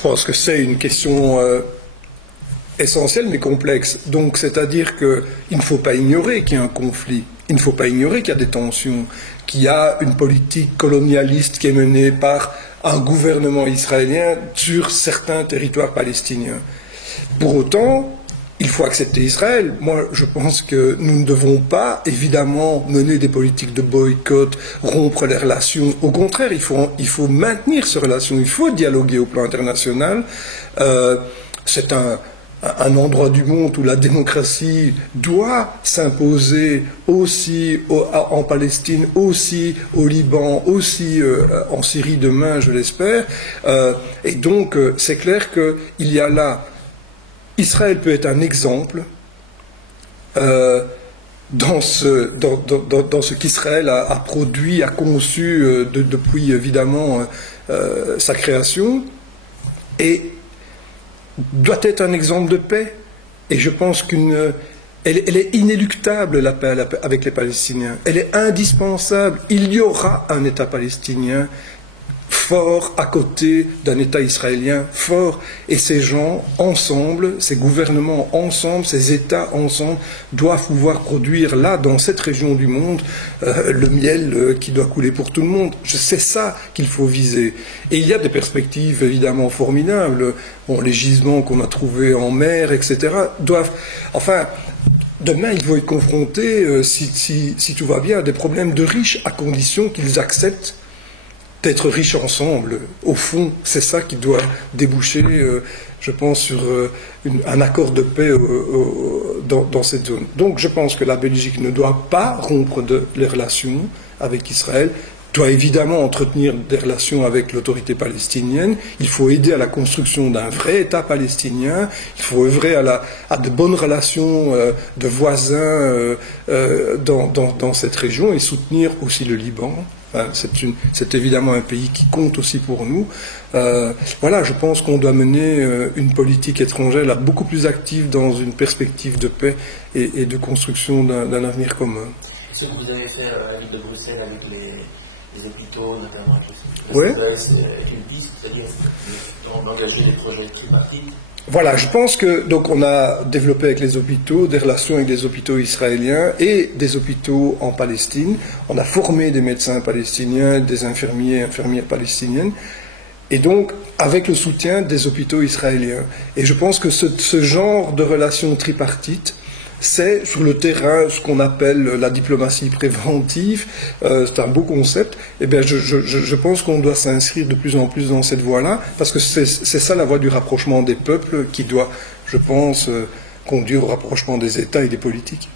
je pense que c'est une question essentielle mais complexe. Donc, c'est-à-dire qu'il ne faut pas ignorer qu'il y a un conflit, il ne faut pas ignorer qu'il y a des tensions, qu'il y a une politique colonialiste qui est menée par un gouvernement israélien sur certains territoires palestiniens. Pour autant, il faut accepter Israël. Moi, je pense que nous ne devons pas, évidemment, mener des politiques de boycott, rompre les relations. Au contraire, il faut maintenir ces relations, il faut dialoguer au plan international. C'est un endroit du monde où la démocratie doit s'imposer aussi en Palestine, aussi au Liban, aussi en Syrie demain, je l'espère. Et donc, c'est clair qu'il y a là... Israël peut être un exemple dans ce qu'Israël a produit, a conçu depuis évidemment sa création, et doit être un exemple de paix. Et je pense elle est inéluctable, la paix avec les Palestiniens. Elle est indispensable. Il y aura un État palestinien fort à côté d'un État israélien fort. Et ces gens ensemble, ces gouvernements ensemble, ces États ensemble, doivent pouvoir produire là, dans cette région du monde, le miel qui doit couler pour tout le monde. C'est ça qu'il faut viser. Et il y a des perspectives évidemment formidables. Bon, les gisements qu'on a trouvés en mer, etc., doivent... Enfin, demain, ils vont être confrontés, si tout va bien, à des problèmes de riches, à condition qu'ils acceptent d'être riches ensemble. Au fond, c'est ça qui doit déboucher, je pense, sur un accord de paix dans cette zone. Donc je pense que la Belgique ne doit pas rompre les relations avec Israël, doit évidemment entretenir des relations avec l'autorité palestinienne. Il faut aider à la construction d'un vrai État palestinien. Il faut œuvrer à de bonnes relations de voisins dans cette région et soutenir aussi le Liban. C'est évidemment un pays qui compte aussi pour nous. Voilà, je pense qu'on doit mener une politique étrangère là, beaucoup plus active dans une perspective de paix et de construction d'un avenir commun. Ce que vous avez fait à la ville de Bruxelles avec les hôpitaux, notamment, ouais. C'est une piste, c'est-à-dire d'engager des projets tripartites. Voilà, je pense que donc on a développé avec les hôpitaux des relations avec des hôpitaux israéliens et des hôpitaux en Palestine. On a formé des médecins palestiniens, des infirmiers, infirmières palestiniennes, et donc avec le soutien des hôpitaux israéliens. Et je pense que ce genre de relations tripartites, c'est sur le terrain ce qu'on appelle la diplomatie préventive. C'est un beau concept. Eh bien, je pense qu'on doit s'inscrire de plus en plus dans cette voie-là, parce que c'est ça la voie du rapprochement des peuples qui doit, je pense, conduire au rapprochement des États et des politiques.